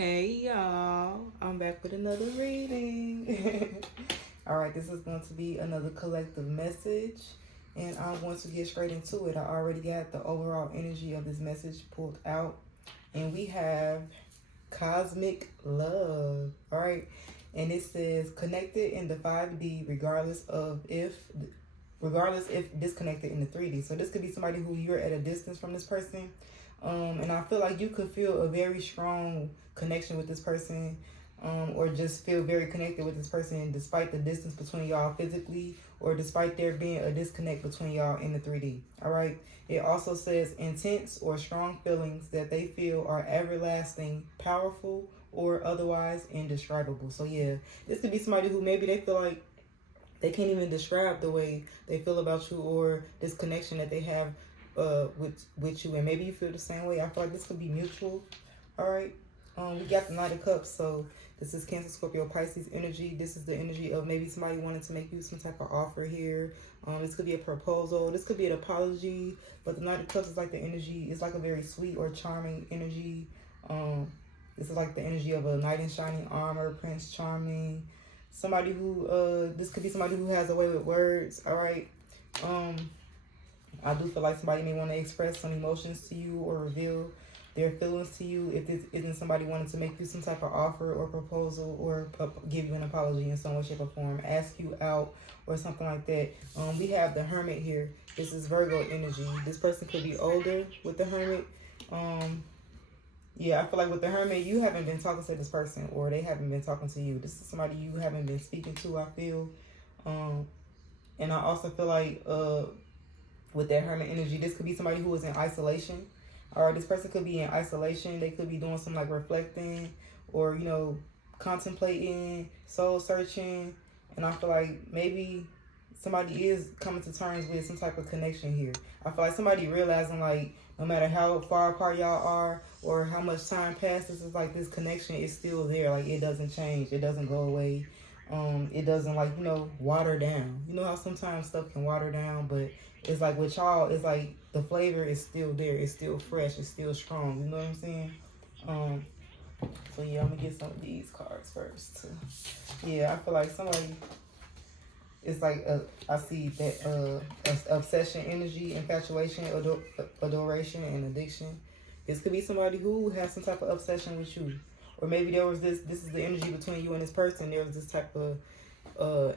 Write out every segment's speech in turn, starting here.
Hey y'all, I'm back with another reading. All right, this is going to be another collective message, and I'm going to get straight into it. I already got the overall energy of this message pulled out, and we have cosmic love. All right, and it says connected in the 5D, regardless if disconnected in the 3D. So this could be somebody who you're at a distance from this person. And I feel like you could feel a very strong connection with this person, or just feel very connected with this person despite the distance between y'all physically, or despite there being a disconnect between y'all in the 3D. All right. It also says intense or strong feelings that they feel are everlasting, powerful, or otherwise indescribable. So yeah, this could be somebody who maybe they feel like they can't even describe the way they feel about you, or this connection that they have with you, and maybe you feel the same way. I feel like this could be mutual. All right. We got the Knight of Cups, so this is Cancer, Scorpio, Pisces energy. This is the energy of maybe somebody wanting to make you some type of offer here. This could be a proposal. This could be an apology. But the Knight of Cups is like the energy. It's like a very sweet or charming energy. This is like the energy of a knight in shining armor, Prince Charming. Somebody who this could be somebody who has a way with words. All right. I do feel like somebody may want to express some emotions to you or reveal their feelings to you. If this isn't somebody wanting to make you some type of offer or proposal, or give you an apology in some way, shape, or form, ask you out or something like that. We have the Hermit here. This is Virgo energy. This person could be older with the Hermit. Yeah, I feel like with the Hermit, you haven't been talking to this person, or they haven't been talking to you. This is somebody you haven't been speaking to, I feel. And I also feel like with that Hermit energy, this could be somebody who is in isolation. All right, this person could be in isolation. They could be doing some like reflecting, or, you know, contemplating, soul searching. And I feel like maybe somebody is coming to terms with some type of connection here. I feel like somebody realizing, like, no matter how far apart y'all are or how much time passes, it's like this connection is still there. Like, it doesn't change. It doesn't go away. It doesn't, like, you know, water down. You know how sometimes stuff can water down, but it's like with y'all, it's like the flavor is still there. It's still fresh. It's still strong. You know what I'm saying? So yeah, I'm gonna get some of these cards first. Yeah, I feel like somebody, it's like I see that obsession energy, infatuation, adoration, and addiction. This could be somebody who has some type of obsession with you. Or maybe there was this is the energy between you and this person. There was this type of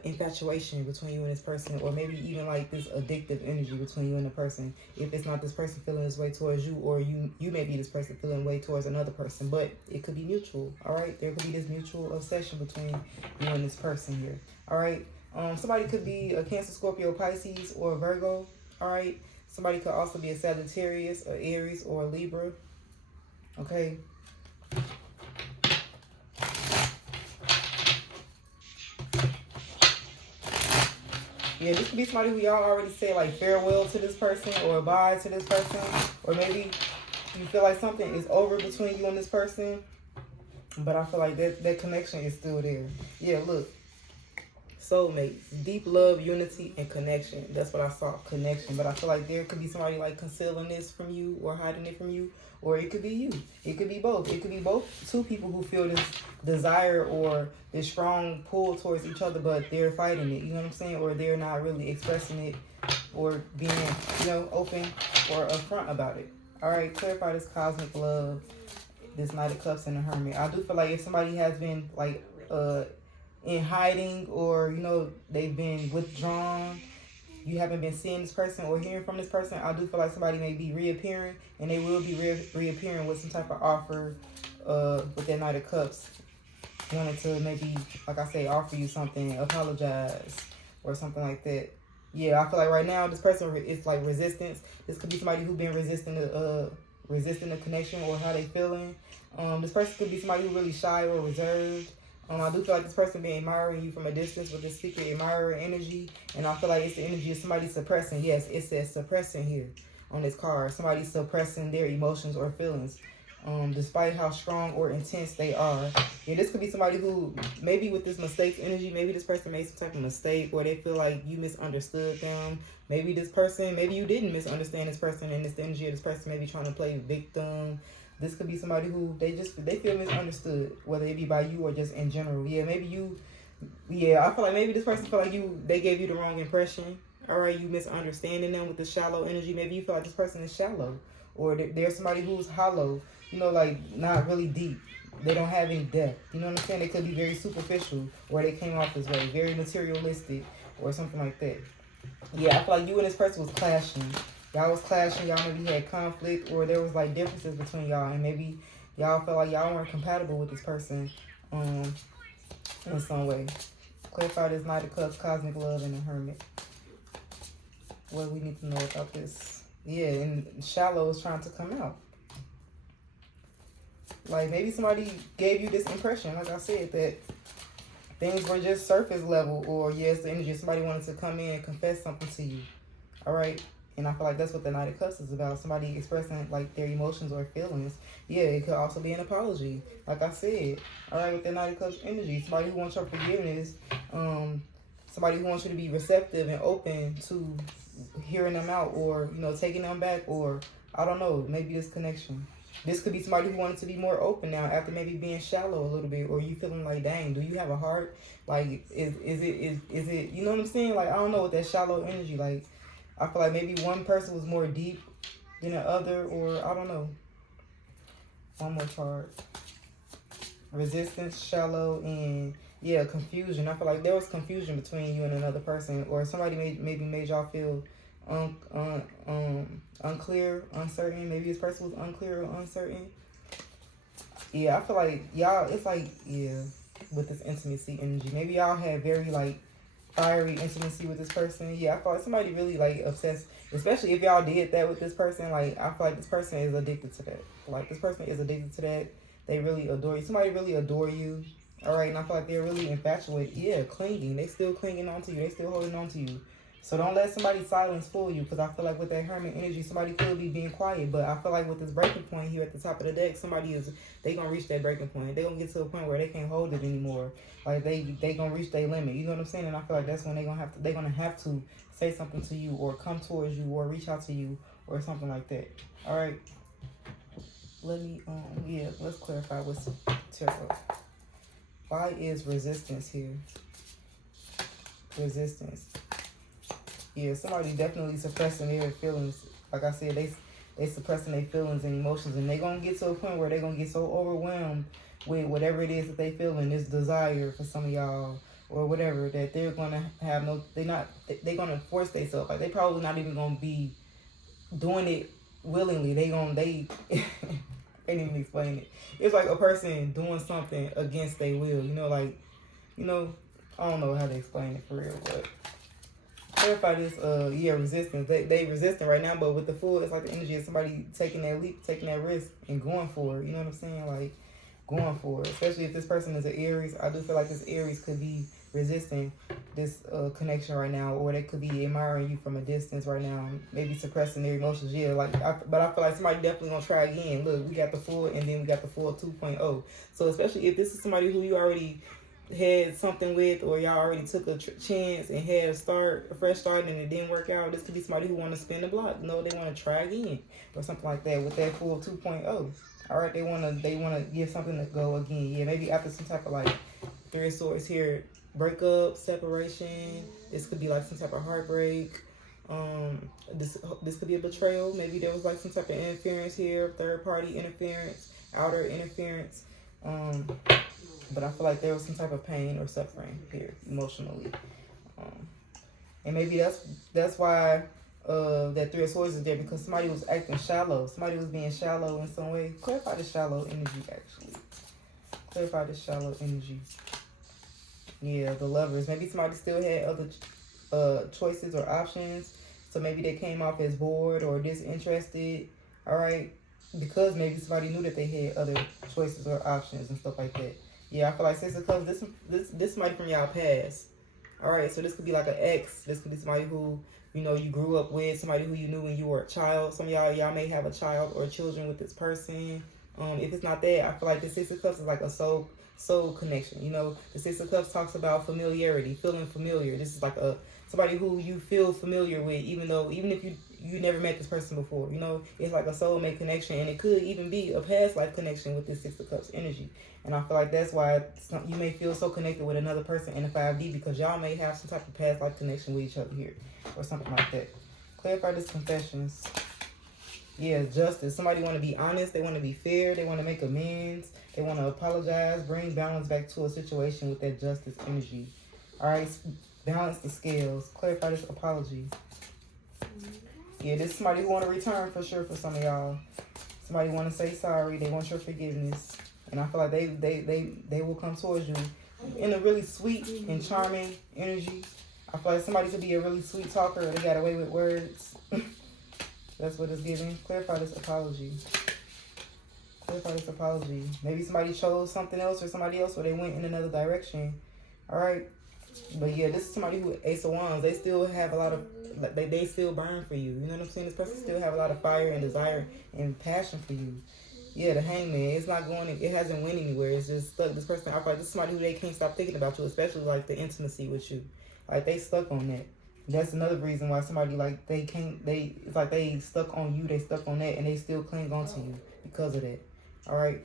infatuation between you and this person, or maybe even like this addictive energy between you and the person. If it's not this person feeling this way towards you, or you may be this person feeling way towards another person, but it could be mutual. All right, there could be this mutual obsession between you and this person here. All right, somebody could be a Cancer, Scorpio, Pisces, or a Virgo. All right, somebody could also be a Sagittarius, or Aries, or a Libra. Okay. Yeah, this could be somebody who y'all already say like farewell to this person, or bye to this person, or maybe you feel like something is over between you and this person, but I feel like that connection is still there. Yeah, look, soulmates, deep love, unity, and connection. That's what I saw, connection. But I feel like there could be somebody like concealing this from you, or hiding it from you, or it could be you. It could be both. It could be both two people who feel this desire or this strong pull towards each other, but they're fighting it. You know what I'm saying? Or they're not really expressing it, or being, you know, open or upfront about it. All right, clarify this cosmic love, this Knight of Cups and the Hermit. I do feel like if somebody has been like in hiding, or, you know, they've been withdrawn, you haven't been seeing this person or hearing from this person, I do feel like somebody may be reappearing, and they will be reappearing with some type of offer with that Knight of Cups, wanted to maybe, like I say, offer you something, apologize, or something like that. Yeah, I feel like right now this person is like resistance. This could be somebody who's been resisting the connection, or how they feeling. This person could be somebody who's really shy or reserved. I do feel like this person been admiring you from a distance with this secret admirer energy. And I feel like it's the energy of somebody suppressing. Yes, it says suppressing here on this card. Somebody suppressing their emotions or feelings, despite how strong or intense they are. Yeah, this could be somebody who, maybe with this mistakes energy, maybe this person made some type of mistake, or they feel like you misunderstood them. Maybe this person, maybe you didn't misunderstand this person, and it's the energy of this person maybe trying to play victim, This could be somebody who they feel misunderstood, whether it be by you or just in general. Yeah, maybe you. Yeah, I feel like maybe this person feel like they gave you the wrong impression. All right, you misunderstanding them with the shallow energy. Maybe you feel like this person is shallow, or there's somebody who's hollow. You know, like not really deep. They don't have any depth. You know what I'm saying? They could be very superficial, or they came off this way, very materialistic, or something like that. Yeah, I feel like you and this person was clashing. Y'all was clashing. Y'all maybe had conflict, or there was like differences between y'all, and maybe y'all felt like y'all weren't compatible with this person, in some way. Clarify this Knight of Cups, Cosmic Love, and the Hermit. What we need to know about this? Yeah, and shallow is trying to come out. Like maybe somebody gave you this impression, like I said, that things were just surface level, or yes, the energy of somebody wanted to come in and confess something to you. All right. And I feel like that's what the Knight of Cups is about. Somebody expressing like their emotions or feelings. Yeah, it could also be an apology. Like I said. All right, with the Knight of Cups energy. Somebody who wants your forgiveness. Somebody who wants you to be receptive and open to hearing them out, or, you know, taking them back, or I don't know, maybe this connection. This could be somebody who wanted to be more open now after maybe being shallow a little bit, or you feeling like, dang, do you have a heart? Like, is it, you know what I'm saying? Like, I don't know, with that shallow energy, like, I feel like maybe one person was more deep than the other, or I don't know. One more card. Resistance, shallow, and yeah, confusion. I feel like there was confusion between you and another person, or somebody maybe made y'all feel unclear, uncertain. Maybe this person was unclear or uncertain. Yeah, I feel like y'all, it's like, yeah, with this intimacy energy. Maybe y'all had very like fiery intimacy with this person. Yeah, I feel like somebody really like obsessed, especially if y'all did that with this person. Like, I feel like this person is addicted to that. Like, this person is addicted to that. They really adore you. Somebody really adore you. All right, and I feel like they're really infatuated. Yeah, clinging. They still clinging on to you. They still holding on to you. So don't let somebody's silence fool you, because I feel like with that Hermit energy, somebody could be being quiet. But I feel like with this breaking point here at the top of the deck, they going to reach that breaking point. They going to get to a point where they can't hold it anymore. Like, they going to reach their limit. You know what I'm saying? And I feel like that's when they're going to have to say something to you, or come towards you, or reach out to you, or something like that. All right. Let me, let's clarify what's tarot. Why is resistance here? Resistance. Yeah, somebody definitely suppressing their feelings. Like I said, they suppressing their feelings and emotions, and they're going to get to a point where they're going to get so overwhelmed with whatever it is that they feel, and this desire for some of y'all, or whatever, that they're going to have they're going to force themselves. Like, they probably not even going to be doing it willingly. They can't even explain it. It's like a person doing something against their will. You know, like, you know, I don't know how to explain it for real, but clarify this. Resistance. They resisting right now, but with the Fool, it's like the energy of somebody taking that leap, taking that risk, and going for it. You know what I'm saying? Like, going for it. Especially if this person is an Aries. I do feel like this Aries could be resisting this connection right now, or they could be admiring you from a distance right now, maybe suppressing their emotions. Yeah, but I feel like somebody definitely gonna try again. Look, we got the Fool, and then we got the Fool 2.0. So especially if this is somebody who you already had something with, or y'all already took a chance and had a fresh start, and it didn't work out, this could be somebody who want to spin the block. No, they want to try again, or something like that with that Fool 2.0. All right, they want to give something to go again. Yeah, maybe after some type of like Three of Swords here, breakup, separation. This could be like some type of heartbreak. This could be a betrayal. Maybe there was like some type of interference here, third party interference, outer interference. But I feel like there was some type of pain or suffering here emotionally. And maybe that's why that Three of Swords is there, because somebody was acting shallow. Somebody was being shallow in some way. Clarify the shallow energy, actually. Clarify the shallow energy. Yeah, the Lovers. Maybe somebody still had other choices or options. So maybe they came off as bored or disinterested. All right. Because maybe somebody knew that they had other choices or options and stuff like that. Yeah, I feel like Six of Cups, this somebody from y'all past. All right. So this could be like an ex. This could be somebody who, you know, you grew up with, somebody who you knew when you were a child. Some of y'all may have a child or children with this person. If it's not that, I feel like the Six of Cups is like a soul connection. You know, the Six of Cups talks about familiarity, feeling familiar. This is like somebody who you feel familiar with, even if you never met this person before. You know, it's like a soulmate connection, and it could even be a past life connection with this Six of Cups energy. And I feel like that's why you may feel so connected with another person in the 5D, because y'all may have some type of past life connection with each other here or something like that. Clarify this confessions. Yeah, justice. Somebody want to be honest. They want to be fair. They want to make amends. They want to apologize. Bring balance back to a situation with that justice energy. All right, balance the scales. Clarify this apology. Yeah, this is somebody who want to return for sure for some of y'all. Somebody want to say sorry. They want your forgiveness. And I feel like they will come towards you in a really sweet and charming energy. I feel like somebody could be a really sweet talker, or they got away with words. That's what it's giving. Clarify this apology. Clarify this apology. Maybe somebody chose something else or somebody else, or they went in another direction. All right. But yeah, this is somebody who Ace of Wands. They still have a lot of, they still burn for you. You know what I'm saying? This person still have a lot of fire and desire and passion for you. Yeah, the Hangman. It's not going, it hasn't went anywhere. It's just stuck. This person, I feel like this is somebody who they can't stop thinking about you, especially like the intimacy with you. Like they stuck on that. That's another reason why somebody like it's like they stuck on you, they stuck on that, and they still cling on to you because of that. All right.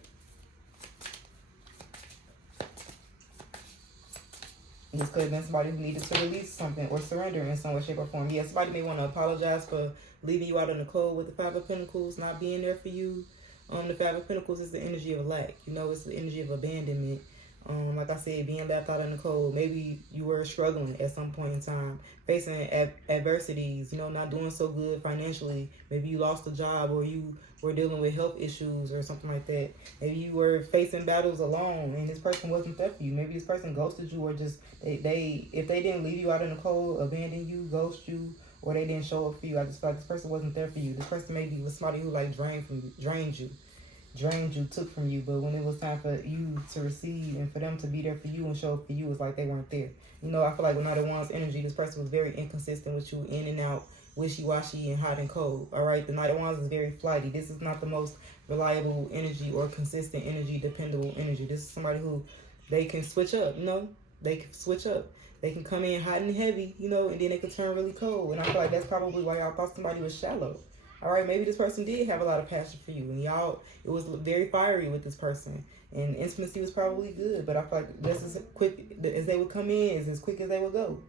This could have been somebody who needed to release something or surrender in some way, shape, or form. Yeah, somebody may want to apologize for leaving you out in the cold with the Five of Pentacles, not being there for you. The Five of Pentacles is the energy of lack. You know, it's the energy of abandonment. Like I said, being left out in the cold. Maybe you were struggling at some point in time, facing adversities, you know, not doing so good financially. Maybe you lost a job, or you were dealing with health issues or something like that. Maybe you were facing battles alone and this person wasn't there for you. Maybe this person ghosted you, or just if they didn't leave you out in the cold, abandon you, ghost you, or they didn't show up for you. I just feel like this person wasn't there for you. This person maybe was somebody who like drained you, took from you, but when it was time for you to receive and for them to be there for you and show up for you, it's like they weren't there. You know, I feel like with Knight of Wands energy, this person was very inconsistent with you, in and out, wishy-washy, and hot and cold. All right, the Knight of Wands is very flighty. This is not the most reliable energy or consistent energy, dependable energy. This is somebody who they can switch up, you know? They can switch up. They can come in hot and heavy, you know, and then they can turn really cold. And I feel like that's probably why y'all thought somebody was shallow. All right, maybe this person did have a lot of passion for you, and y'all, it was very fiery with this person, and intimacy was probably good, but I feel like this is quick, as they would come in, is as quick as they would go.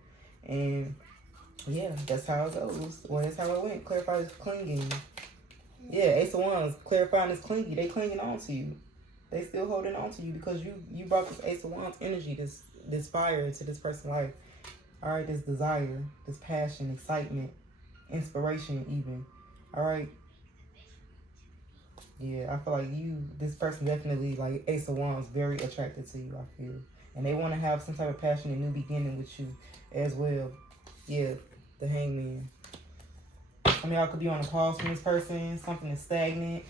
And yeah, that's how it goes. Well, that's how it went. Clarify this clinging. Yeah, Ace of Wands, clarifying this clingy. They clinging on to you. They still holding on to you because you brought this Ace of Wands energy, this fire into this person's life. All right, this desire, this passion, excitement, inspiration even. All right. Yeah, I feel like this person definitely, like Ace of Wands, very attracted to you, I feel. And they want to have some type of passion and new beginning with you as well. Yeah, the Hangman. Some of y'all could be on a pause from this person. Something is stagnant.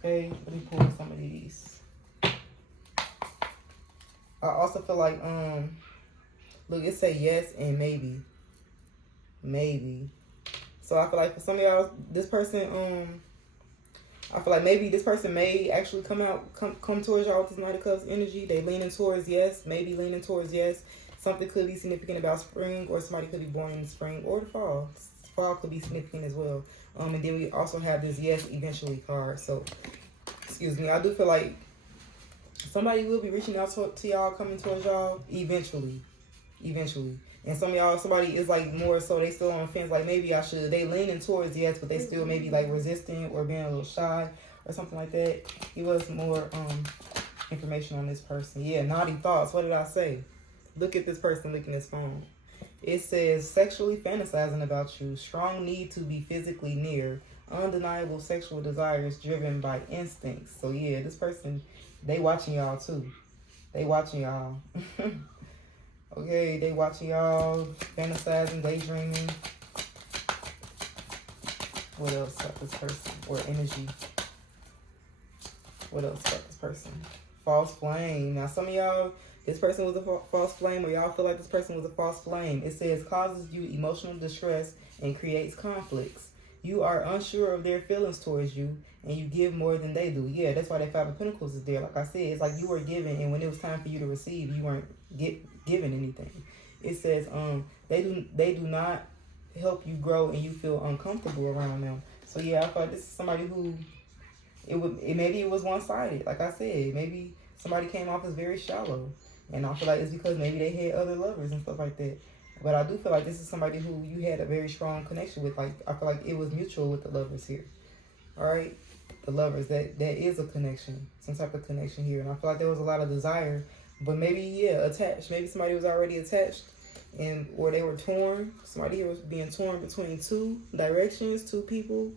Okay, let me pull some of these. I also feel like, look, it say yes and maybe. Maybe. So I feel like for some of y'all, this person, I feel like maybe this person may actually come towards y'all with this Knight of Cups energy. They leaning towards yes, maybe leaning towards yes. Something could be significant about spring, or somebody could be born in the spring or the fall. Fall could be significant as well. And then we also have this yes eventually card. So, excuse me, I do feel like somebody will be reaching out to y'all, coming towards y'all eventually. And some of y'all, somebody is like more so they still on the fence, like maybe I should. They leaning towards yes, but they still maybe like resisting or being a little shy or something like that. Give us more information on this person. Yeah, naughty thoughts. What did I say? Look at this person looking at his phone. It says sexually fantasizing about you, strong need to be physically near, undeniable sexual desires driven by instincts. So yeah, this person, they watching y'all too. They watching y'all. Okay, they watching y'all, fantasizing, daydreaming. What else about this person? Or energy. What else about this person? False flame. Now, some of y'all, this person was a false flame, or y'all feel like this person was a false flame. It says causes you emotional distress and creates conflicts. You are unsure of their feelings towards you, and you give more than they do. Yeah, that's why that Five of Pentacles is there. Like I said, it's like you were giving, and when it was time for you to receive, you weren't given anything. It says they do not help you grow and you feel uncomfortable around them. So yeah, I feel like this is somebody who maybe it was one-sided. Like I said, maybe somebody came off as very shallow, and I feel like it's because maybe they had other lovers and stuff like that. But I do feel like this is somebody who you had a very strong connection with. Like, I feel like it was mutual with the lovers here. All right, the lovers, that is a connection, some type of connection here. And I feel like there was a lot of desire, but maybe, yeah, attached. Maybe somebody was already attached, or they were torn. Somebody here was being torn between two directions, two people.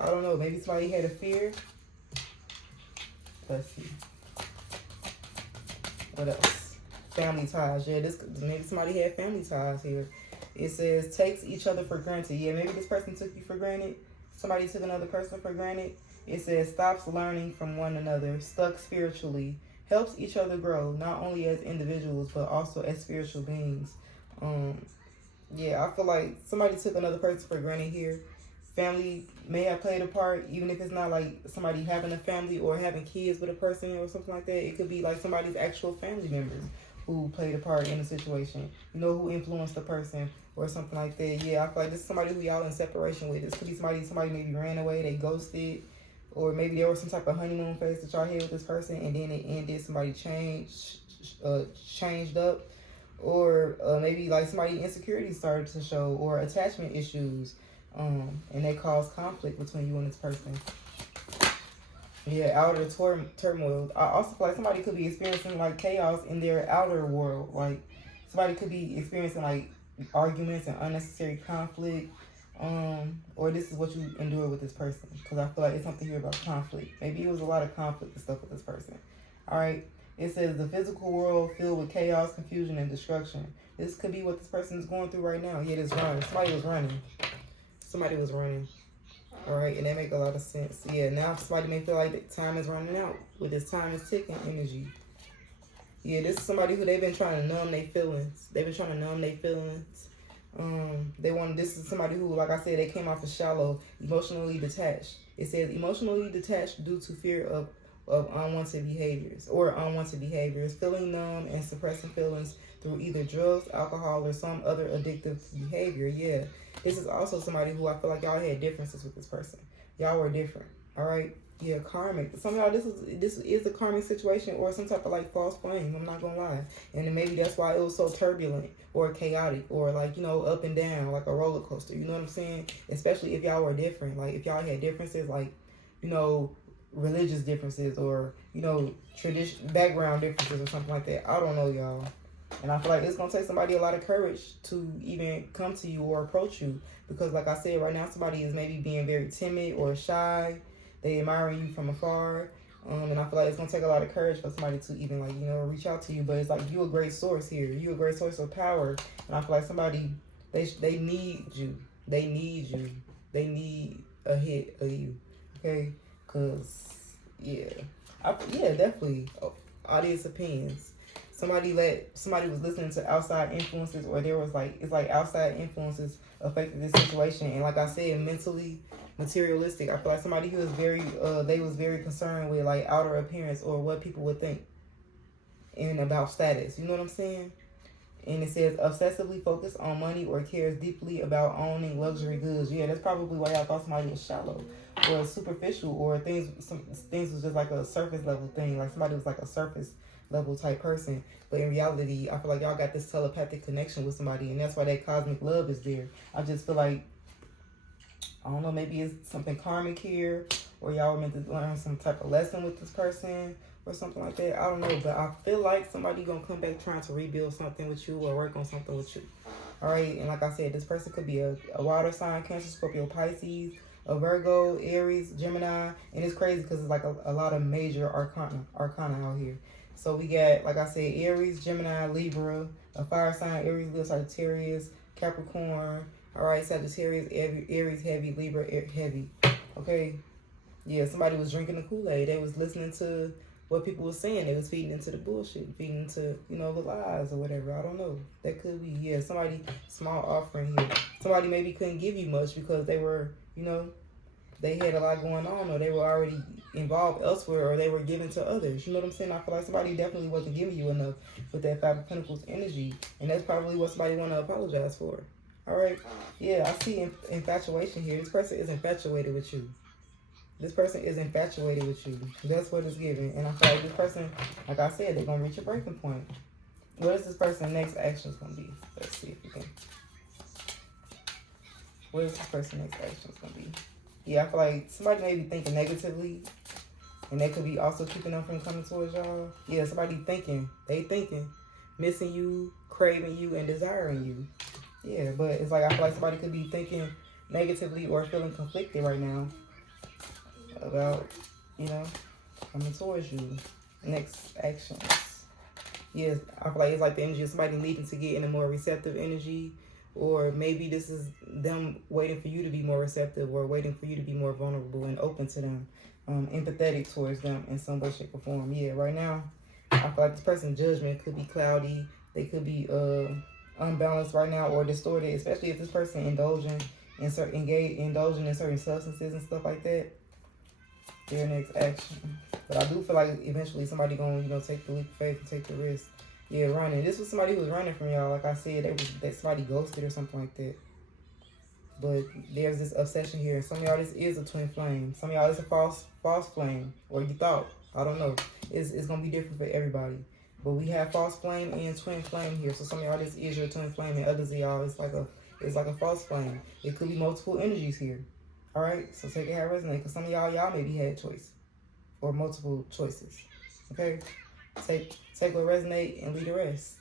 I don't know. Maybe somebody had a fear. Let's see. What else? Family ties. Yeah, maybe somebody had family ties here. It says takes each other for granted. Yeah, maybe this person took you for granted. Somebody took another person for granted. It says stops learning from one another, stuck spiritually, helps each other grow, not only as individuals, but also as spiritual beings. Yeah, I feel like somebody took another person for granted here. Family may have played a part, even if it's not like somebody having a family or having kids with a person or something like that. It could be like somebody's actual family members who played a part in the situation, who influenced the person or something like that. Yeah, I feel like this is somebody who y'all in separation with. This could be somebody maybe ran away, they ghosted, or maybe there was some type of honeymoon phase that y'all had with this person and then it ended, somebody changed up, or maybe like somebody insecurity started to show, or attachment issues, and they cause conflict between you and this person. Yeah, outer turmoil. I also feel like somebody could be experiencing like chaos in their outer world. Like somebody could be experiencing like arguments and unnecessary conflict. Or this is what you endure with this person. Because I feel like it's something here about conflict. Maybe it was a lot of conflict and stuff with this person. All right. It says the physical world filled with chaos, confusion, and destruction. This could be what this person is going through right now. Yeah, this running. Somebody was running. All right, and that make a lot of sense. Yeah, now somebody may feel like the time is running out with this time is ticking energy. Yeah, this is somebody who they've been trying to numb their feelings. This is somebody who, like I said, they came off as shallow, emotionally detached. It says emotionally detached due to fear of unwanted behaviors, feeling numb and suppressing feelings through either drugs, alcohol, or some other addictive behavior. Yeah. This is also somebody who I feel like y'all had differences with this person. Y'all were different. All right. Yeah, karmic. Some of y'all, this is a karmic situation or some type of like false flame. I'm not gonna lie. And then maybe that's why it was so turbulent or chaotic or like, up and down like a roller coaster. You know what I'm saying? Especially if y'all were different. Like if y'all had differences like, religious differences or, tradition, background differences or something like that. I don't know, y'all. And I feel like it's going to take somebody a lot of courage to even come to you or approach you. Because like I said, right now somebody is maybe being very timid or shy. They admiring you from afar. And I feel like it's going to take a lot of courage for somebody to even reach out to you. But it's like you a great source here. You a great source of power. And I feel like somebody, they need you. They need you. They need a hit of you. Okay? Because, yeah. Definitely. Audience opinions. Somebody was listening to outside influences, or there was it's like outside influences affected this situation. And like I said, mentally materialistic. I feel like somebody who was very concerned with like outer appearance or what people would think and about status. You know what I'm saying? And it says obsessively focused on money or cares deeply about owning luxury goods. Yeah, that's probably why y'all thought somebody was shallow or superficial, or things was just like a surface level thing. Like somebody was like a surface level type person. But in reality, I feel like y'all got this telepathic connection with somebody, and that's why that cosmic love is there. I just feel like, I don't know, maybe it's something karmic here, or y'all were meant to learn some type of lesson with this person or something like that. I don't know, but I feel like somebody gonna come back trying to rebuild something with you or work on something with you. All right, and like I said, this person could be a water sign, Cancer, Scorpio, Pisces, a Virgo, Aries, Gemini, and it's crazy because it's like a lot of major arcana out here. So we got, like I said, Aries, Gemini, Libra, a fire sign, Aries, Leo, Sagittarius, Capricorn. All right, Sagittarius, Aries, heavy, Libra, heavy. Okay. Yeah, somebody was drinking the Kool-Aid. They was listening to what people were saying. They was feeding into the bullshit, feeding into, the lies or whatever. I don't know. That could be, yeah, somebody, small offering here. Somebody maybe couldn't give you much because they were, they had a lot going on, or they were already involved elsewhere, or they were given to others. You know what I'm saying? I feel like somebody definitely wasn't giving you enough with that Five of Pentacles energy, and that's probably what somebody want to apologize for. All right. Yeah, I see infatuation here. This person is infatuated with you. This person is infatuated with you. That's what it's giving. And I feel like this person, like I said, they're going to reach a breaking point. What is this person's next actions going to be? Let's see if we can. What is this person's next actions going to be? Yeah, I feel like somebody may be thinking negatively. And they could be also keeping them from coming towards y'all. Yeah, somebody thinking. They thinking. Missing you, craving you, and desiring you. Yeah, but it's like I feel like somebody could be thinking negatively or feeling conflicted right now about, you know, coming towards you. Next actions. Yes, I feel like it's like the energy of somebody needing to get in a more receptive energy, or maybe this is them waiting for you to be more receptive, or waiting for you to be more vulnerable and open to them, empathetic towards them in some way, shape, or form. Yeah, right now, I feel like this person's judgment could be cloudy. They could be unbalanced right now or distorted, especially if this person indulging in certain substances and stuff like that. Their next action. But I do feel like eventually somebody going to, take the leap of faith and take the risk. Yeah, running. This was somebody who was running from y'all. Like I said, that somebody ghosted or something like that. But there's this obsession here. Some of y'all, this is a twin flame. Some of y'all, it's a false flame. Or you thought. I don't know. It's going to be different for everybody. But we have false flame and twin flame here. So some of y'all, this is your twin flame, and others of y'all, it's like a false flame. It could be multiple energies here. All right, so take it how it resonates. Because some of y'all maybe had a choice or multiple choices. Okay, take what resonate and leave the rest.